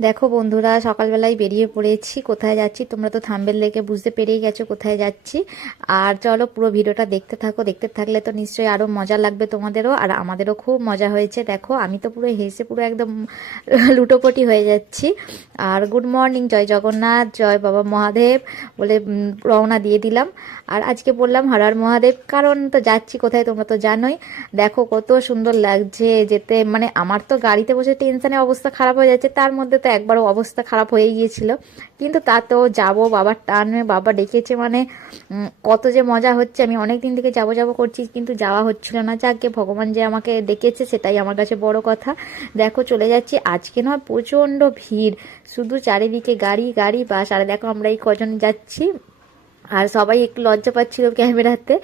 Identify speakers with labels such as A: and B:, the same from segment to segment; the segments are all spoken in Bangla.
A: দেখো বন্ধুরা, সকালবেলায় বেরিয়ে পড়েছি। কোথায় যাচ্ছি তোমরা তো থাম্বেল দেখে বুঝতে পেরেই গেছো কোথায় যাচ্ছি। আর চলো পুরো ভিডিওটা দেখতে থাকো। দেখতে থাকলে তো নিশ্চয়ই আরও মজা লাগবে তোমাদেরও, আর আমাদেরও খুব মজা হয়েছে। দেখো, আমি তো পুরো হেসে পুরো একদম লুটোপটি হয়ে যাচ্ছি। আর গুড মর্নিং জয় জগন্নাথ, জয় বাবা মহাদেব বলে রওনা দিয়ে দিলাম। আর আজকে বললাম হরার মহাদেব, কারণ তো যাচ্ছি কোথায় তোমরা তো জানোই। দেখো কত সুন্দর লাগছে যেতে। মানে আমার তো গাড়িতে বসে টেনশনে অবস্থা খারাপ হয়ে যাচ্ছে, তার মধ্যে তো একবার অবস্থা খারাপ হয়ে গিয়েছিল। কিন্তু তা তো যাব বাবার টানে, বাবা ডেকেছে মানে কত যে মজা হচ্ছে, আমি অনেক দিন থেকে যাব যাব করছি, কিন্তু যাওয়া হচ্ছিল না। যাকে ভগবান যে আমাকে ডেকেছে, সেটাই আমার কাছে বড় কথা। দেখো, চলে যাচ্ছি। আজকে নয় প্রচণ্ড ভিড়। শুধু চারিদিকে গাড়ি গাড়ি, বাস। আর দেখো, আমরা এই কজন যাচ্ছি। আর সবাই একটু লজ্জা পাচ্ছিল ক্যামেরাতে।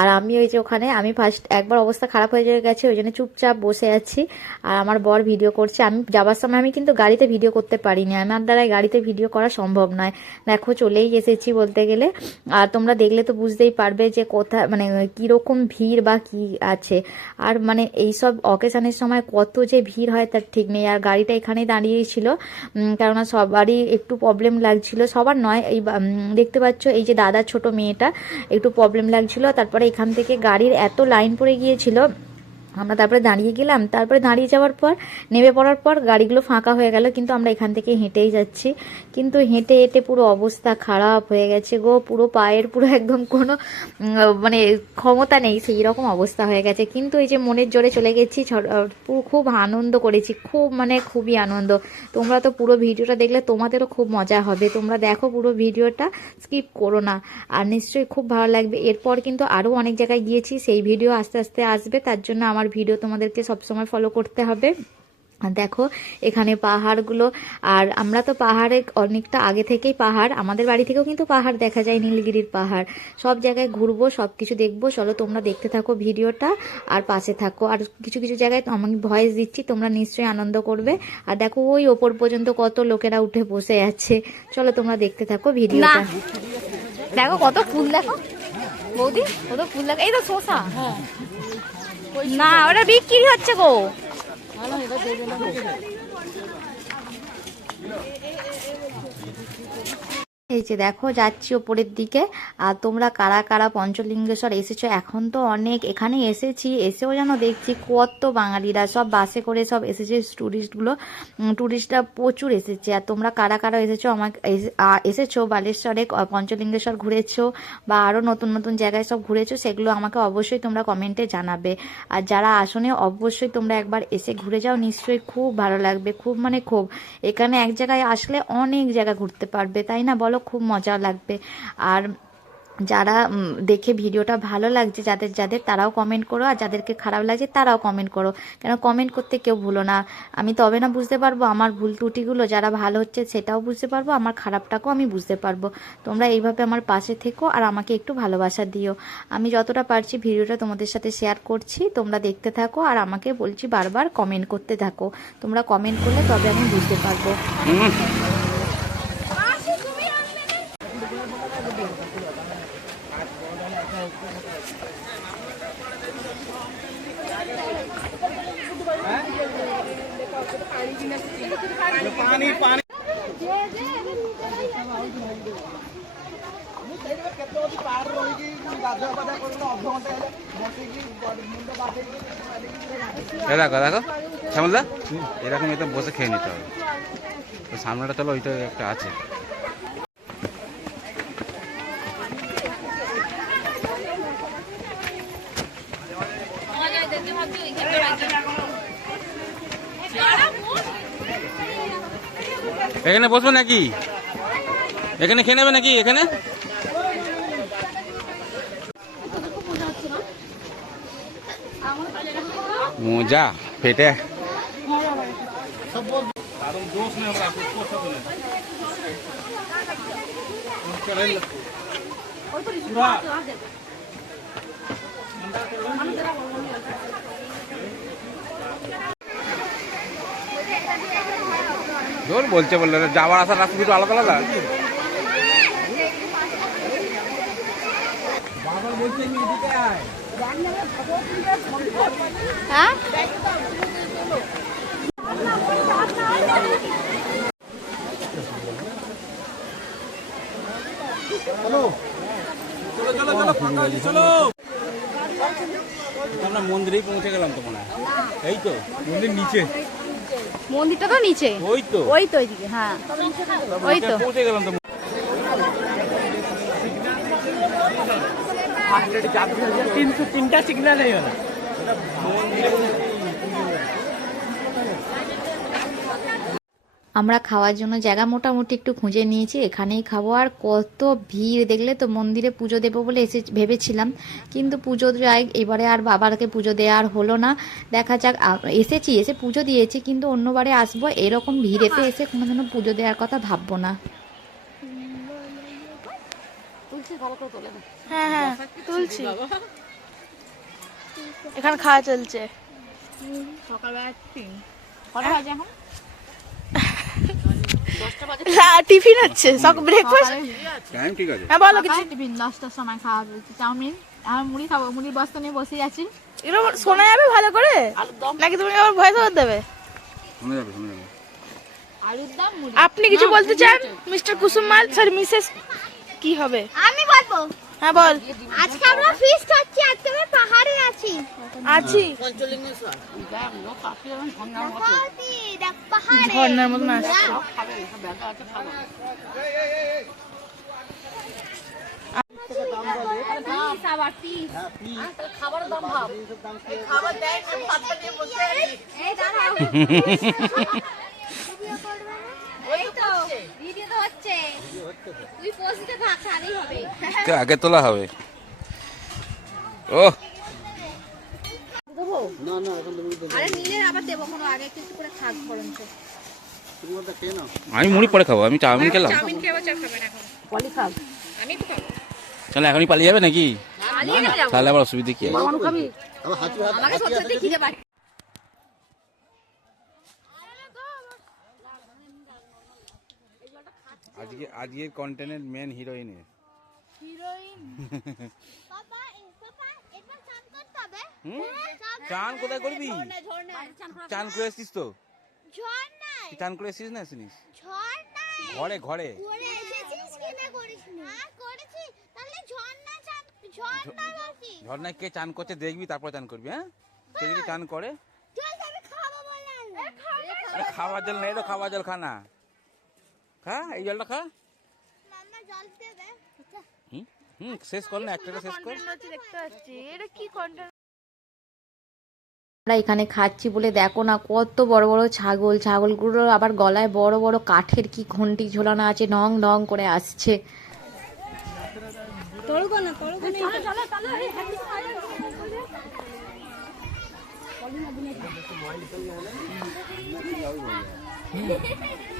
A: আর আমি ওই যে ওখানে, আমি ফার্স্ট একবার অবস্থা খারাপ হয়ে গেছে, ওই জন্য চুপচাপ বসে আছি। আর আমার বর ভিডিও করছে। আমি যাবার সময় আমি কিন্তু গাড়িতে ভিডিও করতে পারিনি। আমার দ্বারা গাড়িতে ভিডিও করা সম্ভব নয়। দেখো, চলেই এসেছি বলতে গেলে। আর তোমরা দেখলে তো বুঝতেই পারবে যে কোথায় মানে কীরকম ভিড় বা কি আছে। আর মানে এইসব অকেশনের সময় কত যে ভিড় হয় তার ঠিক নেই। আর গাড়িটা এখানেই দাঁড়িয়েই ছিল। কেননা সবারই একটু প্রবলেম লাগছিল। সবার নয়, এই দেখতে পাচ্ছ এই যে দাদার ছোট মেয়েটা একটু প্রবলেম লাগছিল। তারপরে এখান থেকে গাড়ির এত লাইন পড়ে গিয়েছিল। আমরা তারপরে দাঁড়িয়ে গেলাম, তারপরে দাঁড়িয়ে যাওয়ার পর, নেমে পড়ার পর গাড়িগুলো ফাঁকা হয়ে গেল, কিন্তু আমরা এখান থেকে হেঁটেই যাচ্ছি। কিন্তু হেঁটে হেঁটে পুরো অবস্থা খারাপ হয়ে গেছে গো, পুরো পায়ের পুরো একদম কোনো মানে ক্ষমতা নেই সেই রকম অবস্থা হয়ে গেছে। কিন্তু এই যে মনের জোরে চলে গেছি খুব আনন্দ করেছি, খুব মানে খুবই আনন্দ। তোমরা তো পুরো ভিডিওটা দেখলে তোমাদেরও খুব মজা হবে। তোমরা দেখো পুরো ভিডিওটা, স্কিপ করো না। আর নিশ্চয়ই খুব ভালো লাগবে। এরপর কিন্তু আরও অনেক জায়গায় গিয়েছি, সেই ভিডিও আস্তে আস্তে আসবে, তার জন্য আমার ভিডিও তোমাদেরকে সবসময় ফলো করতে হবে। আর দেখো এখানে পাহাড়গুলো আর আমরা তো পাহাড়ে অনেকটা আগে থেকেই পাহাড় আমাদের বাড়ি থেকেও কিন্তু পাহাড় দেখা যায় নীলগিরির পাহাড়। সব জায়গায় ঘুরবো সব কিছু দেখব চলো তোমরা দেখতে থাকো ভিডিওটা আর পাশে থাকো। আর কিছু কিছু জায়গায় আমি ভয়েস দিচ্ছি তোমরা নিশ্চয়ই আনন্দ করবে। আর দেখো ওই ওপর পর্যন্ত কত লোকেরা উঠে বসে আছে। চলো তোমরা দেখতে থাকো ভিডিওটা।
B: দেখো কত ফুল দেখো। বৌদি কত ফুল দেখো। এই তো শোষা না ওটা বিক্রি হচ্ছে গো।
A: এই যে দেখো, যাচ্ছি ওপরের দিকে। আর তোমরা কারা কারা পঞ্চলিঙ্গেশ্বর এসেছ? এখন তো অনেক, এখানে এসেছি, এসেও যেন দেখছি কত বাঙালিরা সব বাসে করে সব এসেছে ট্যুরিস্টগুলো ট্যুরিস্টরা প্রচুর এসেছে। আর তোমরা কারা কারা এসেছ? আমাকে এসে- এসেছ বালেশ্বরে পঞ্চলিঙ্গেশ্বর ঘুরেছো, বা আরও নতুন নতুন জায়গায় সব ঘুরেছো, সেগুলো আমাকে অবশ্যই তোমরা কমেন্টে জানাবে। আর যারা আসনে, অবশ্যই তোমরা একবার এসে ঘুরে যাও, নিশ্চয়ই খুব ভালো লাগবে, খুব মানে খুব। এখানে এক জায়গায় আসলে অনেক জায়গা ঘুরতে পারবে, তাই না বলো? খুব মজা লাগবে। আর যারা দেখে ভিডিওটা ভালো লাগছে, যাদের যাদের তারাও কমেন্ট করো, আর যাদেরকে খারাপ লাগছে তারাও কমেন্ট করো। কেন কমেন্ট করতে কেউ ভুলো না। আমি তবে না বুঝতে পারব আমার ভুল ত্রুটিগুলো, যারা ভালো হচ্ছে সেটাও বুঝতে পারব, আমার খারাপটাকেও আমি বুঝতে পারব। তোমরা এইভাবে আমার পাশে থেকো আর আমাকে একটু ভালোবাসা দিও। আমি যতটা পারছি ভিডিওটা তোমাদের সাথে শেয়ার করছি, তোমরা দেখতে থাকো আর আমাকে বলছি বারবার কমেন্ট করতে থাকো। তোমরা কমেন্ট করলে তবে আমি বুঝতে পারব।
C: দেখো দেখো। শ্যামলদা, এরকম এতে বসে খেয়ে নিতে হবে। তো সামনেটা চলো ওইটা একটা আছে। এখানে বসবে নাকি? এখানে খেয়ে নেবে নাকি? এখানে? মোজা পেটে। ধর বলছে বললে যাওয়ার আসার রাস্তা দুটো আলাদা আলাদা?
B: হ্যাঁ?
C: মন্দিরেই পৌঁছে গেলাম তো মনে হয়। এই তো মন্দির নিচে।
B: মন্দিরটা তো নিচে।
C: ওই তো।
B: ওই তো ওইদিকে হ্যাঁ। ওই তো।
C: পৌঁছে গেলাম তো।
D: তিনশো তিনটা সিগন্যাল হয়ে গেল।
A: আমরা খাওয়ার জন্য জায়গা মোটামুটি একটু খুঁজে নিয়েছি এখানেই খাব। আর কত ভিড় দেখলে তো মন্দিরে পুজো দেবো বলে এসে ভেবেছিলাম। কিন্তু পুজো যাই এবারে আর বাবাকে পুজো দেওয়া আর হলো না। দেখা যাক এসেছি এসে পুজো দিয়েছি কিন্তু অন্যবারে আসব এরকম ভিড়েতে এসে কোনো কোনোদিনও পুজো দেওয়ার কথা ভাববো না।
E: হ্যাঁ হ্যাঁ তুলছি এখানে খাওয়া চলছে।
B: সকালবেলা তিন। কটা বাজে এখন?
E: না টিফিন হচ্ছে সব ব্রেকফাস্ট
C: টাইম ঠিক আছে।
E: হ্যাঁ বলো কিছু।
B: টিফিন দশটার সময় খাওয়া চাউমিন। আর মুড়ি খাব মুড়ি বস্তা নিয়ে বসে আছি।
E: এগুলো শোনা যাবে ভালো করে? নাকি তুমি আবার ভয়েস ওভার দেবে?
C: শোনা যাবে শোনা যাবে।
B: আলুর দাম মুড়ি।
E: আপনি কিছু বলতে চান? মিস্টার কুসুম মাল সরি মিসেস কি হবে?
F: আমি বলব।
E: হ্যাঁ বল।
F: আজকে আমরা ফিস্ট হচ্ছে আজকে আমরা পাহাড়ে আছি।
E: আছি। ঝর্ণার মতন
F: এই তো ভিডিও তো হচ্ছে তুই পোস্টে থাক তাহলেই হবে
C: কে আগে তোলা হবে? ও
B: আরে নিলে আবার দেবো কোনো আগে একটু একটু করে খাক বরঞ্চ।
C: আমি মুড়ি পরে খাব আমি চাউমিন খেলাম।
B: চাউমিন খেয়ে চা খাবেন এখন। পলি খাব আমি তো খাব।
C: তাহলে এখনই পালিয়ে যাবে নাকি?
B: পালিয়ে কেন যাব
C: তাহলে আবার অসুবিধা কি? আছে
B: আমাকে সত্যি সত্যি খিদে পাচ্ছে
C: আজকে আজকের কন্টেন্টের মেন হিরোইন
F: পাপা এ পাপা এটা চান করতে হবে।
C: চান কোথায় করবি? চান করে এসছিস তো? চান করে এসছিস না
F: নাই
C: ঘরে ঘরে?
F: করে এসেছিস কি না করিস না? হ্যাঁ করেছি। তাহলে ঝড় না চান ঝড় না বলছি
C: ঝর্ণায় কে চান করছে দেখবি তারপর চান করবি হ্যাঁ? কে যদি চান করে?
F: জল আমি খাব বললাম
C: আরে খাওয়ার জল নেই তো খাওয়ার জল খা না। খা এই জলটা খা।
F: মাম্মা জল দেবে
C: হুম? হুম শেষ কর না একটা শেষ কর।
E: দেখতে পাচ্ছি। এটা কি কন্টেন্ট
A: আমরা এখানে খাচ্ছি বলে দেখো না কত বড় বড় ছাগল। ছাগলগুলোর আবার গলায় বড় বড় কাঠের কি ঘন্টি ঝোলানো আছে নং নং করে আসছে।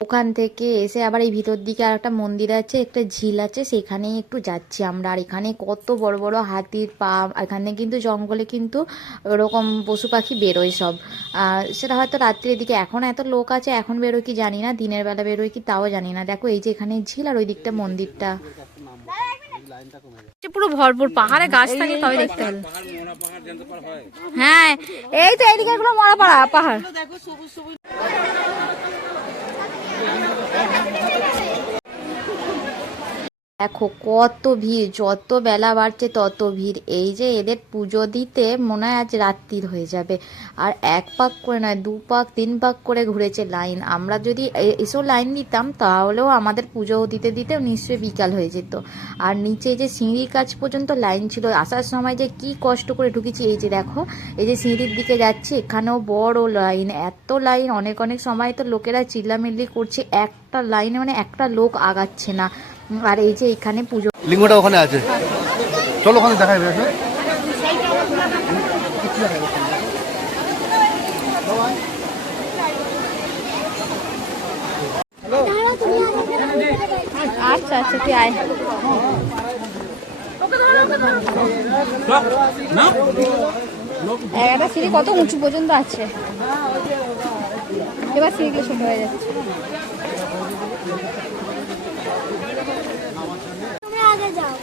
A: ওখান থেকে এসে আবার এই ভিতর দিকে আর একটা মন্দির আছে, একটা ঝিল আছে, সেখানেই একটু যাচ্ছি আমরা। আর এখানে কত বড় বড় হাতির পা এখানে কিন্তু জঙ্গলে কিন্তু ওরকম পশু পাখি বেরোয় সব। সেটা হয়তো রাত্রির দিকে। এখন এত লোক আছে, এখন বেরোয় কি জানি না, দিনের বেলা বেরোয় কি তাও জানি না। দেখো এই যে এখানে ঝিল আর ওই দিকটা মন্দিরটা।
B: পুরো ভরপুর পাহাড়ে গাছ থাকে তবে দেখতে হবে।
C: হয়।
B: হ্যাঁ এই তো এদিকে গুলো মরা পাড়া পাহাড়।
A: দেখো কত ভিড়, যত বেলা বাড়ছে তত ভিড়। এই যে এদের পুজো দিতে মনে হয় আজ রাত্রির হয়ে যাবে। আর এক পাক করে নয়, দু পাক, তিন পাক করে ঘুরেছে লাইন। আমরা যদি এসব লাইন দিতাম, তাহলেও আমাদের পুজো দিতে দিতে নিশ্চয়ই বিকাল হয়ে যেত। আর নিচে যে সিঁড়ির কাছ পর্যন্ত লাইন ছিল, আসার সময় যে কি কষ্ট করে ঢুকেছি, এই যে দেখো, এই যে সিঁড়ির দিকে যাচ্ছি, এখানেও বড় লাইন। এত লাইন, অনেক অনেক সময় তো লোকেরা চিল্লামিল্লি করছে, একটা লাইনে মানে একটা লোক আগাচ্ছে না। আর এই যে এখানে পুজো
G: লিঙ্গটা ওখানে আছে। চলো ওখানে দেখা যাবে?
B: আচ্ছা আচ্ছা তুই আয়। একটা সিঁড়ি কত উঁচু পর্যন্ত আছে? এবার সিঁড়িগুলো ছোট হয়ে যাচ্ছে
F: তোমরা আগে যাও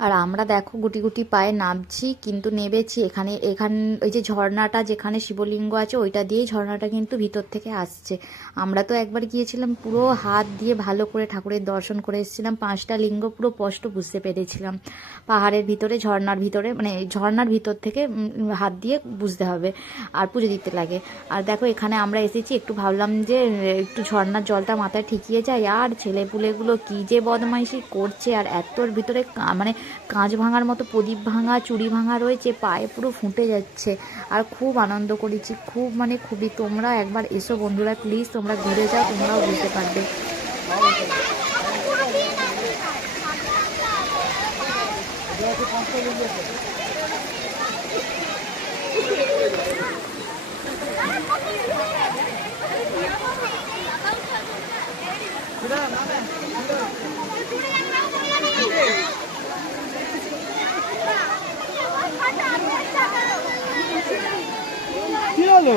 A: আর আমরা দেখো গুটি গুটি পায়ে নামছি, কিন্তু নেবেছি এখানে, এখান, ওই যে ঝর্ণাটা যেখানে শিবলিঙ্গ আছে, ওইটা দিয়েই ঝর্ণাটা কিন্তু ভিতর থেকে আসছে। আমরা তো একবার গিয়েছিলাম, পুরো হাত দিয়ে ভালো করে ঠাকুরের দর্শন করে এসেছিলাম, পাঁচটা লিঙ্গ পুরো স্পষ্ট বুঝতে পেরেছিলাম। পাহাড়ের ভিতরে, ঝর্ণার ভিতরে মানে ঝর্ণার ভিতর থেকে হাত দিয়ে বুঝতে হবে আর পুজো দিতে লাগে। আর দেখো এখানে আমরা এসেছি, একটু ভাবলাম যে, একটু ঝর্ণার জলটা মাথায় ঠিকিয়ে যায়, আর ছেলেপুলেগুলো কি যে বদমাইশি করছে, আর এতর ভিতরে মানে কাঁচ ভাঙার মতো প্রদীপ ভাঙা চুড়ি ভাঙা রয়েছে পায়ে পুরো ফুটে যাচ্ছে আর খুব আনন্দ করেছি খুব মানে খুবই তোমরা একবার এসো বন্ধুরা প্লিজ তোমরা ঘুরে যাও তোমরাও বুঝতে পারবে
D: হলো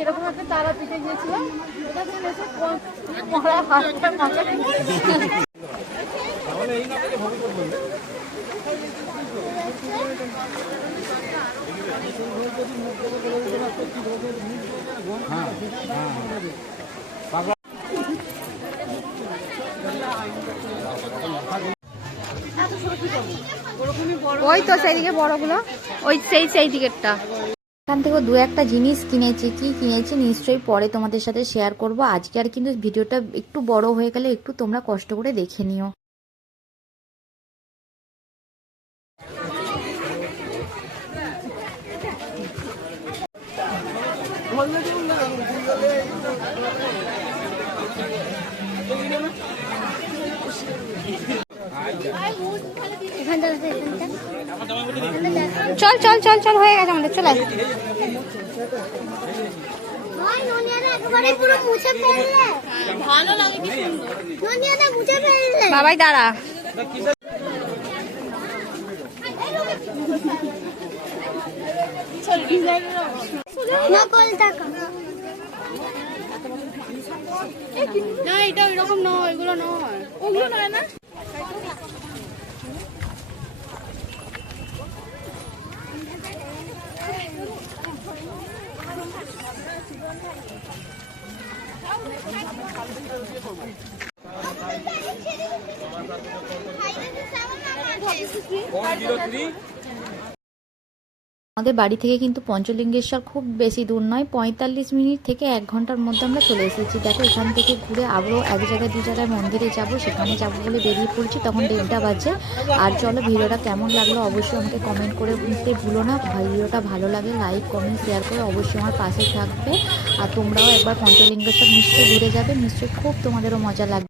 B: এরকম একটা তারা পিঠে গিয়েছিলাম ওটা থেকে এসে মরা হাতটা মাথায় ওই তো সেই দিকে বড়গুলো। ওই সেই সেই দিকেরটা।
A: এখান থেকে দু একটা জিনিস কিনেছি। কি কিনেছি নিশ্চয়ই পরে তোমাদের সাথে শেয়ার করব। আজকে আর কিন্তু ভিডিওটা একটু বড় হয়ে গেলে একটু তোমরা কষ্ট করে দেখে নিও।
B: চল চল চল চল হয়ে গেছে আমাদের চলে আয়।
F: ভাই, ননিয়াটা একেবারে পুরো মুছে ফেললে। ননিয়াটা মুছে ফেললে।
B: বাবাই দাঁড়া
E: না এটা ওইরকম নয় এগুলো নয় ওগুলো নয় না One zero three.
A: আমাদের বাড়ি থেকে কিন্তু পঞ্চলিঙ্গেশ্বর খুব বেশি দূর নয়, পঁয়তাল্লিশ মিনিট থেকে এক ঘণ্টার মধ্যে আমরা চলে এসেছি। দেখো, এখান থেকে ঘুরে আবারও এক জায়গায়, দু জায়গায় মন্দিরে যাব, সেখানে যাব বলে বেরিয়ে পড়ছি, তখন দেড়টা বাজে। আর চলো, ভিডিওটা কেমন লাগল অবশ্যই আমাকে কমেন্ট করে দিতে ভুলো না। ভিডিওটা ভালো লাগে লাইক কমেন্ট শেয়ার করে অবশ্যই আমার পাশে থাকবে। আর তোমরাও একবার পঞ্চলিঙ্গেশ্বর নিশ্চয়ই ঘুরে যাবে, নিশ্চয়ই খুব তোমাদেরও মজা লাগবে।